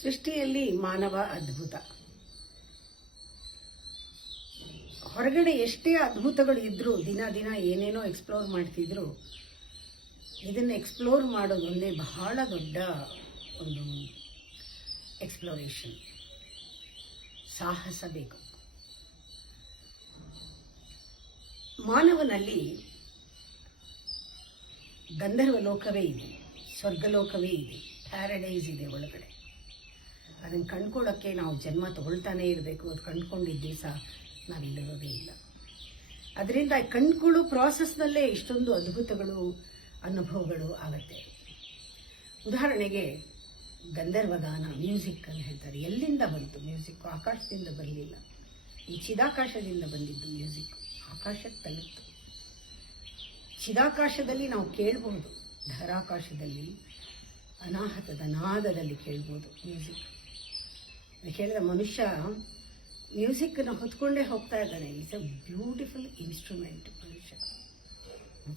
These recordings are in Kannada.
ಸೃಷ್ಟಿಯಲ್ಲಿ ಮಾನವ ಅದ್ಭುತ. ಹೊರಗಡೆ ಎಷ್ಟೇ ಅದ್ಭುತಗಳು ಇದ್ರೂ ದಿನ ದಿನ ಏನೇನೋ ಎಕ್ಸ್ಪ್ಲೋರ್ ಮಾಡ್ತಿದ್ರು, ಇದನ್ನು ಎಕ್ಸ್ಪ್ಲೋರ್ ಮಾಡೋದೊಂದೇ ಬಹಳ ದೊಡ್ಡ ಒಂದು ಎಕ್ಸ್ಪ್ಲೋರೇಷನ್. ಸಾಹಸ ಬೇಕು. ಮಾನವನಲ್ಲಿ ಗಂಧರ್ವ ಲೋಕವೇ ಇದೆ, ಸ್ವರ್ಗಲೋಕವೇ ಇದೆ, ಪ್ಯಾರಡೈಸ್ ಇದೆ ಒಳಗಡೆ. ಅದನ್ನು ಕಂಡ್ಕೊಳ್ಳೋಕ್ಕೆ ನಾವು ಜನ್ಮ ತಗೊಳ್ತಾನೇ ಇರಬೇಕು. ಅದು ಕಂಡ್ಕೊಂಡಿದ್ದ ದಿವಸ ನಾವಿಲ್ಲಿರೋದೇ ಇಲ್ಲ. ಅದರಿಂದ ಕಂಡ್ಕೊಳ್ಳೋ ಪ್ರಾಸೆಸ್ನಲ್ಲೇ ಇಷ್ಟೊಂದು ಅದ್ಭುತಗಳು, ಅನುಭವಗಳು ಆಗುತ್ತೆ. ಉದಾಹರಣೆಗೆ ಗಂಧರ್ವಗಾನ, ಮ್ಯೂಸಿಕ್ ಅಂತ ಹೇಳ್ತಾರೆ. ಎಲ್ಲಿಂದ ಬಂತು ಮ್ಯೂಸಿಕ್? ಆಕಾಶದಿಂದ ಬರಲಿಲ್ಲ. ಈ ಚಿದಾಕಾಶದಿಂದ ಬಂದಿದ್ದು ಮ್ಯೂಸಿಕ್. ಆಕಾಶಕ್ಕೆ ತಲುಪ್ತು. ಚಿದಾಕಾಶದಲ್ಲಿ ನಾವು ಕೇಳ್ಬೋದು, ಧರಾಕಾಶದಲ್ಲಿ ಅನಾಹತದ ನಾದದಲ್ಲಿ ಕೇಳ್ಬೋದು ಮ್ಯೂಸಿಕ್. ಕೇಳಿದ ಮನುಷ್ಯ ಮ್ಯೂಸಿಕ್ಕನ್ನು ಹೊತ್ಕೊಂಡೇ ಹೋಗ್ತಾ ಇದ್ದಾನೆ. It's a beautiful instrument. ಮನುಷ್ಯ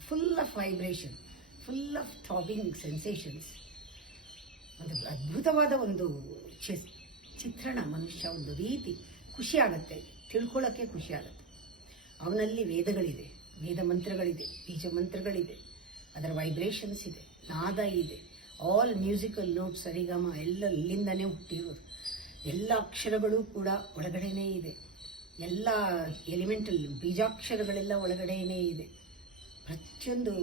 full of vibration, full of throbbing sensations. ಒಂದು ಅದ್ಭುತವಾದ ಒಂದು ಚಿತ್ರಣ. ಮನುಷ್ಯ ಒಂದು ರೀತಿ ಖುಷಿ ಆಗುತ್ತೆ, ತಿಳ್ಕೊಳ್ಳೋಕ್ಕೆ ಖುಷಿ ಆಗುತ್ತೆ. ಅವನಲ್ಲಿ ವೇದಗಳಿದೆ, ವೇದ ಮಂತ್ರಗಳಿದೆ, ಬೀಜ ಮಂತ್ರಗಳಿದೆ, ಅದರ ವೈಬ್ರೇಷನ್ಸ್ ಇದೆ, ನಾದ ಇದೆ. ಆಲ್ ಮ್ಯೂಸಿಕಲ್ ನೋಟ್ಸ್, ಸರಿಗಮ ಎಲ್ಲ ಇಲ್ಲಿಂದನೇ ಹುಟ್ಟಿರೋದು. ಎಲ್ಲ ಅಕ್ಷರಗಳು ಕೂಡ ಒಳಗಡೆನೇ ಇದೆ. ಎಲ್ಲ ಎಲಿಮೆಂಟಲ್ ಬೀಜಾಕ್ಷರಗಳೆಲ್ಲ ಒಳಗಡೆನೇ ಇದೆ. ಪ್ರತಿಯೊಂದು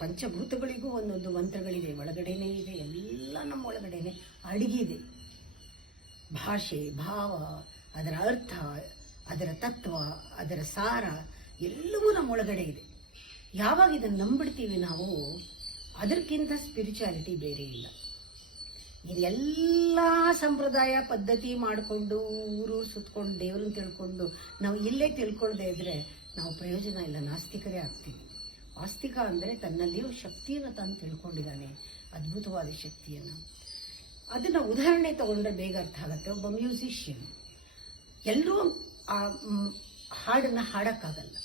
ಪಂಚಭೂತಗಳಿಗೂ ಒಂದೊಂದು ಮಂತ್ರಗಳಿದೆ, ಒಳಗಡೆನೇ ಇದೆ. ಎಲ್ಲ ನಮ್ಮ ಒಳಗಡೆನೆ ಅಡಗಿದೆ. ಭಾಷೆ, ಭಾವ, ಅದರ ಅರ್ಥ, ಅದರ ತತ್ವ, ಅದರ ಸಾರ ಎಲ್ಲವೂ ನಮ್ಮ ಒಳಗಡೆ ಇದೆ. ಯಾವಾಗ ಇದನ್ನು ನಂಬಿಡ್ತೀವಿ ನಾವು, ಅದಕ್ಕಿಂತ ಸ್ಪಿರಿಚುಯಾಲಿಟಿ ಬೇರೆ ಇಲ್ಲ. ಇದೆಲ್ಲ ಸಂಪ್ರದಾಯ ಪದ್ಧತಿ ಮಾಡಿಕೊಂಡು ಊರು ಸುತ್ತಕೊಂಡು ದೇವ್ರನ್ನ ತಿಳ್ಕೊಂಡು ನಾವು ಇಲ್ಲೇ ತಿಳ್ಕೊಳ್ಳದೆ ಇದ್ರೆ ನಾವು ಪ್ರಯೋಜನ ಇಲ್ಲ, ನಾಸ್ತಿಕರೇ ಆಗ್ತೀವಿ. ಆಸ್ತಿಕ ಅಂದರೆ ತನ್ನಲ್ಲಿಯೂ ಶಕ್ತಿಯನ್ನು ತಾನು ತಿಳ್ಕೊಂಡಿದ್ದಾನೆ, ಅದ್ಭುತವಾದ ಶಕ್ತಿಯನ್ನು. ಅದನ್ನು ಉದಾಹರಣೆ ತಗೊಂಡ್ರೆ ಬೇಗ ಅರ್ಥ ಆಗುತ್ತೆ. ಒಬ್ಬ ಮ್ಯೂಸಿಷಿಯನ್ ಎಲ್ಲರೂ ಆ ಹಾಡನ್ನು ಹಾಡೋಕ್ಕಾಗಲ್ಲ.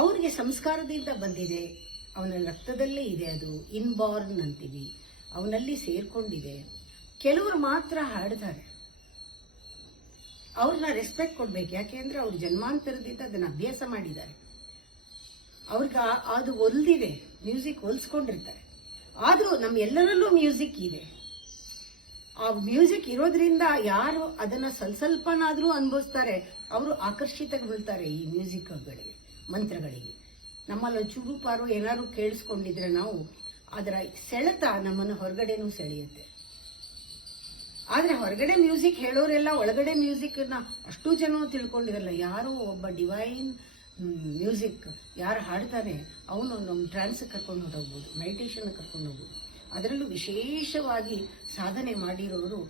ಅವ್ರಿಗೆ ಸಂಸ್ಕಾರದಿಂದ ಬಂದಿದೆ, ಅವನ ರಕ್ತದಲ್ಲೇ ಇದೆ, ಅದು ಇನ್ಬಾರ್ನ್ ಅಂತೀವಿ, ಅವನಲ್ಲಿ ಸೇರ್ಕೊಂಡಿದೆ. ಕೆಲವರು ಮಾತ್ರ ಹಾಡ್ತಾರೆ. ಅವ್ರನ್ನ ರೆಸ್ಪೆಕ್ಟ್ ಕೊಡ್ಬೇಕು. ಯಾಕೆಂದ್ರೆ ಅವ್ರು ಜನ್ಮಾಂತರದಿಂದ ಅದನ್ನು ಅಭ್ಯಾಸ ಮಾಡಿದ್ದಾರೆ. ಅವ್ರಿಗೆ ಅದು ಒಲ್ದಿದೆ, ಮ್ಯೂಸಿಕ್ ಹೊಲ್ಸ್ಕೊಂಡಿರ್ತಾರೆ. ಆದರೂ ನಮ್ಮ ಎಲ್ಲರಲ್ಲೂ ಮ್ಯೂಸಿಕ್ ಇದೆ. ಆ ಮ್ಯೂಸಿಕ್ ಇರೋದ್ರಿಂದ ಯಾರು ಅದನ್ನ ಸ್ವಲ್ಪನಾದ್ರೂ ಅನುಭವಿಸ್ತಾರೆ, ಅವರು ಆಕರ್ಷಿತಗೊಳ್ತಾರೆ ಈ ಮ್ಯೂಸಿಕ್ಗಳಿಗೆ, ಮಂತ್ರಗಳಿಗೆ. ನಮ್ಮಲ್ಲಿ ಚುರುಪಾರು ಏನಾದ್ರು ಕೇಳಿಸ್ಕೊಂಡಿದ್ರೆ ನಾವು ಅದರ ಸೆಳೆತ ನಮ್ಮನ್ನು ಹೊರಗಡೆನೂ ಸೆಳೆಯುತ್ತೆ. ಆದರೆ ಹೊರಗಡೆ ಮ್ಯೂಸಿಕ್ ಹೇಳೋರೆಲ್ಲ ಒಳಗಡೆ ಮ್ಯೂಸಿಕ್ನ ಅಷ್ಟು ಜನ ತಿಳ್ಕೊಂಡಿರಲ್ಲ. ಯಾರೋ ಒಬ್ಬ ಡಿವೈನ್ ಮ್ಯೂಸಿಕ್ ಯಾರು ಹಾಡ್ತಾನೆ ಅವನು ನಮ್ಮ ಟ್ರಾನ್ಸ್ ಕರ್ಕೊಂಡು ಹೋಗ್ಬೋದು, ಮೆಡಿಟೇಷನ್ ಕರ್ಕೊಂಡು ಹೋಗ್ಬೋದು. ಅದರಲ್ಲೂ ವಿಶೇಷವಾಗಿ ಸಾಧನೆ ಮಾಡಿರೋರು,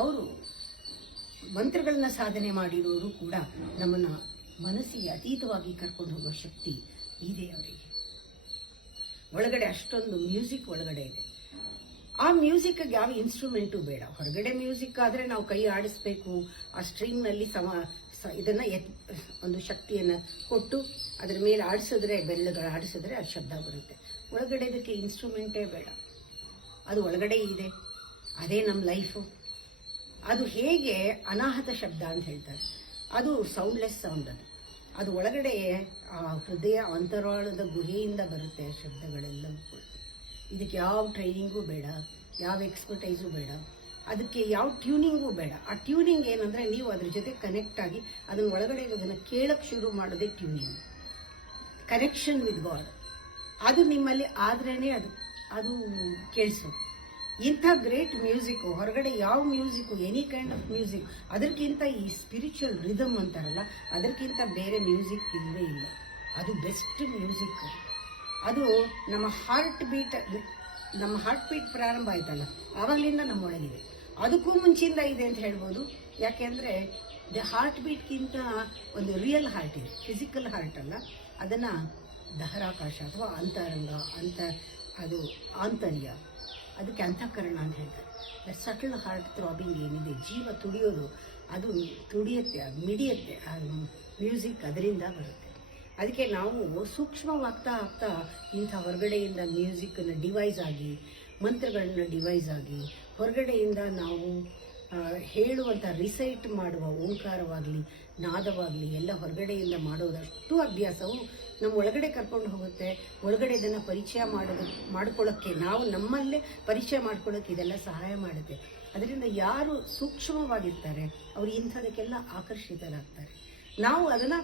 ಅವರು ಮಂತ್ರಗಳನ್ನ ಸಾಧನೆ ಮಾಡಿರೋರು ಕೂಡ ನಮ್ಮನ್ನು ಮನಸ್ಸಿಗೆ ಅತೀತವಾಗಿ ಕರ್ಕೊಂಡು ಹೋಗೋ ಶಕ್ತಿ ಇದೆ ಅವರಿಗೆ. ಒಳಗಡೆ ಅಷ್ಟೊಂದು ಮ್ಯೂಸಿಕ್ ಒಳಗಡೆ ಇದೆ. ಆ ಮ್ಯೂಸಿಕ್ಗೆ ಯಾವ ಇನ್ಸ್ಟ್ರೂಮೆಂಟು ಬೇಡ. ಹೊರಗಡೆ ಮ್ಯೂಸಿಕ್ ಆದರೆ ನಾವು ಕೈ ಆಡಿಸ್ಬೇಕು, ಆ ಸ್ಟ್ರಿಂಗ್ನಲ್ಲಿ ಇದನ್ನು ಒಂದು ಶಕ್ತಿಯನ್ನು ಕೊಟ್ಟು ಅದರ ಮೇಲೆ ಆಡಿಸಿದ್ರೆ, ಬೆರಳುಗಳು ಆಡಿಸಿದ್ರೆ ಅದು ಶಬ್ದ ಬರುತ್ತೆ. ಒಳಗಡೆ ಇದಕ್ಕೆ ಇನ್ಸ್ಟ್ರೂಮೆಂಟೇ ಬೇಡ, ಅದು ಒಳಗಡೆ ಇದೆ. ಅದೇ ನಮ್ಮ ಲೈಫು. ಅದು ಹೇಗೆ ಅನಾಹತ ಶಬ್ದ ಅಂತ ಹೇಳ್ತಾರೆ, ಅದು ಸೌಂಡ್ಲೆಸ್ ಸೌಂಡ್. ಅದು ಒಳಗಡೆ ಆ ಹೃದಯ ಅಂತರಾಳದ ಗುಹೆಯಿಂದ ಬರುತ್ತೆ ಶಬ್ದಗಳೆಲ್ಲವೂ ಕೂಡ. ಇದಕ್ಕೆ ಯಾವ ಟ್ರೈನಿಂಗೂ ಬೇಡ, ಯಾವ ಎಕ್ಸ್ಪರ್ಟೈಸು ಬೇಡ, ಅದಕ್ಕೆ ಯಾವ ಟ್ಯೂನಿಂಗೂ ಬೇಡ. ಆ ಟ್ಯೂನಿಂಗ್ ಏನಂದರೆ ನೀವು ಅದ್ರ ಜೊತೆ ಕನೆಕ್ಟ್ ಆಗಿ ಅದನ್ನ ಒಳಗಡೆ ಇರೋದನ್ನು ಕೇಳಕ್ಕೆ ಶುರು ಮಾಡೋದೇ ಟ್ಯೂನಿಂಗ್. ಕನೆಕ್ಷನ್ ವಿತ್ ಗಾಡ್ ಅದು ನಿಮ್ಮಲ್ಲಿ ಆದ್ರೇ ಅದು ಕೇಳಿಸೋದು. ಇಂಥ ಗ್ರೇಟ್ ಮ್ಯೂಸಿಕ್ಕು ಹೊರಗಡೆ ಯಾವ music, any kind of music, ಅದಕ್ಕಿಂತ ಈ ಸ್ಪಿರಿಚುವಲ್ ರಿದಮ್ ಅಂತಾರಲ್ಲ, ಅದಕ್ಕಿಂತ ಬೇರೆ ಮ್ಯೂಸಿಕ್ ಇಲ್ಲವೇ ಇಲ್ಲ. ಅದು ಬೆಸ್ಟ್ ಮ್ಯೂಸಿಕ್. ಅದು ನಮ್ಮ ಹಾರ್ಟ್ ಬೀಟ್ ಪ್ರಾರಂಭ ಆಯ್ತಲ್ಲ, ಆವಾಗಲಿಂದ ನಮ್ಮೊಳಗಿದೆ. ಅದಕ್ಕೂ ಮುಂಚಿಂದ ಇದೆ ಅಂತ ಹೇಳ್ಬೋದು. ಯಾಕೆಂದರೆ ಹಾರ್ಟ್ ಬೀಟ್ಗಿಂತ ಒಂದು ರಿಯಲ್ ಹಾರ್ಟ್ ಇದೆ, ಫಿಸಿಕಲ್ ಹಾರ್ಟ್ ಅಲ್ಲ. ಅದನ್ನು ದಹರಾಕಾಶ ಅಥವಾ ಅಂತರಂಗ ಅದು ಆಂತರ್ಯ, ಅದಕ್ಕೆ ಅಂತಃಕರಣ ಅಂತ ಹೇಳ್ತಾರೆ. ದ ಸಟಲ್ ಹಾರ್ಟ್ ಥ್ರಾಬಿಂಗ್ ಏನಿದೆ, ಜೀವ ತುಡಿಯೋದು, ಅದು ತುಡಿಯುತ್ತೆ, ಅದು ಮಿಡಿಯುತ್ತೆ. ಆ ಮ್ಯೂಸಿಕ್ ಅದರಿಂದ ಬರುತ್ತೆ. ಅದಕ್ಕೆ ನಾವು ಸೂಕ್ಷ್ಮವಾಗ್ತಾ ಆಗ್ತಾ ಇಂಥ ಹೊರಗಡೆಯಿಂದ ಮ್ಯೂಸಿಕ್ನ ಡಿವೈಸ್ ಆಗಿ, ಮಂತ್ರಗಳನ್ನ ಡಿವೈಸ್ ಆಗಿ, ಹೊರಗಡೆಯಿಂದ ನಾವು ಹೇಳುವಂಥ ರಿಸೈಟ್ ಮಾಡುವ ಓಂಕಾರವಾಗಲಿ, ನಾದವಾಗಲಿ ಎಲ್ಲ ಹೊರಗಡೆಯಿಂದ ಮಾಡೋದಷ್ಟು ಅಭ್ಯಾಸವು ನಮ್ಮ ಒಳಗಡೆ ಕರ್ಕೊಂಡು ಹೋಗುತ್ತೆ. ಒಳಗಡೆ ಇದನ್ನು ಪರಿಚಯ ಮಾಡ್ಕೊಳ್ಳೋಕ್ಕೆ, ನಾವು ನಮ್ಮಲ್ಲೇ ಪರಿಚಯ ಮಾಡ್ಕೊಳ್ಳೋಕ್ಕೆ ಇದೆಲ್ಲ ಸಹಾಯ ಮಾಡುತ್ತೆ. ಅದರಿಂದ ಯಾರು ಸೂಕ್ಷ್ಮವಾಗಿರ್ತಾರೆ ಅವರು ಇಂಥದಕ್ಕೆಲ್ಲ ಆಕರ್ಷಿತರಾಗ್ತಾರೆ. ನಾವು ಅದನ್ನು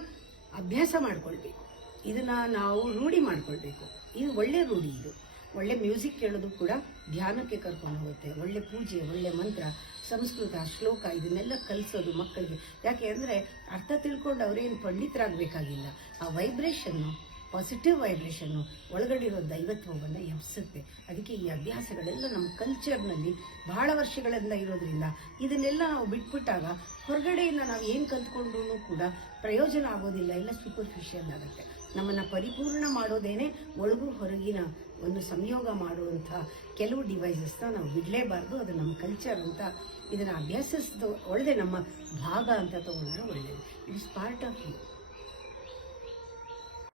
ಅಭ್ಯಾಸ ಮಾಡ್ಕೊಳ್ಬೇಕು, ಇದನ್ನು ನಾವು ರೂಢಿ ಮಾಡ್ಕೊಳ್ಬೇಕು. ಇದು ಒಳ್ಳೆ ರೂಢಿ. ಇದು ಒಳ್ಳೆ ಮ್ಯೂಸಿಕ್ ಕೇಳೋದು ಕೂಡ ಧ್ಯಾನಕ್ಕೆ ಕರ್ಕೊಂಡು ಹೋಗುತ್ತೆ. ಒಳ್ಳೆ ಪೂಜೆ, ಒಳ್ಳೆ ಮಂತ್ರ, ಸಂಸ್ಕೃತ ಶ್ಲೋಕ ಇದನ್ನೆಲ್ಲ ಕಲಿಸೋದು ಮಕ್ಕಳಿಗೆ. ಯಾಕೆ ಅಂದರೆ ಅರ್ಥ ತಿಳ್ಕೊಂಡು ಅವರೇನು ಪಂಡಿತರಾಗಬೇಕಾಗಿಲ್ಲ. ಆ ವೈಬ್ರೇಷನ್ನು, ಪಾಸಿಟಿವ್ ವೈಬ್ರೇಷನ್ನು ಒಳಗಡಿರೋ ದೈವತ್ವವನ್ನು ಎಬ್ಬಿಸುತ್ತೆ. ಅದಕ್ಕೆ ಈ ಅಭ್ಯಾಸಗಳೆಲ್ಲ ನಮ್ಮ ಕಲ್ಚರ್ನಲ್ಲಿ ಬಹಳ ವರ್ಷಗಳಿಂದ ಇರೋದ್ರಿಂದ ಇದನ್ನೆಲ್ಲ ನಾವು ಬಿಟ್ಬಿಟ್ಟಾಗ ಹೊರಗಡೆಯಿಂದ ನಾವು ಏನು ಕಲ್ತ್ಕೊಂಡ್ರೂ ಕೂಡ ಪ್ರಯೋಜನ ಆಗೋದಿಲ್ಲ, ಎಲ್ಲ ಸೂಪರ್ಫಿಷಿಯಲ್ ಆಗುತ್ತೆ. ನಮ್ಮನ್ನು ಪರಿಪೂರ್ಣ ಮಾಡೋದೇನೆ ಒಳಗೂ ಹೊರಗಿನ ಒಂದು ಸಂಯೋಗ ಮಾಡುವಂಥ ಕೆಲವು ಡಿವೈಸಸ್ನ ನಾವು ಬಿಡಲೇಬಾರ್ದು. ಅದು ನಮ್ಮ ಕಲ್ಚರ್ ಅಂತ, ಇದನ್ನು ಅಭ್ಯಾಸಿಸಿದ ಒಳ್ಳೆ ನಮ್ಮ ಭಾಗ ಅಂತ ತಗೊಂಡ್ರೆ ಒಳ್ಳೆಯದು. It is part of you.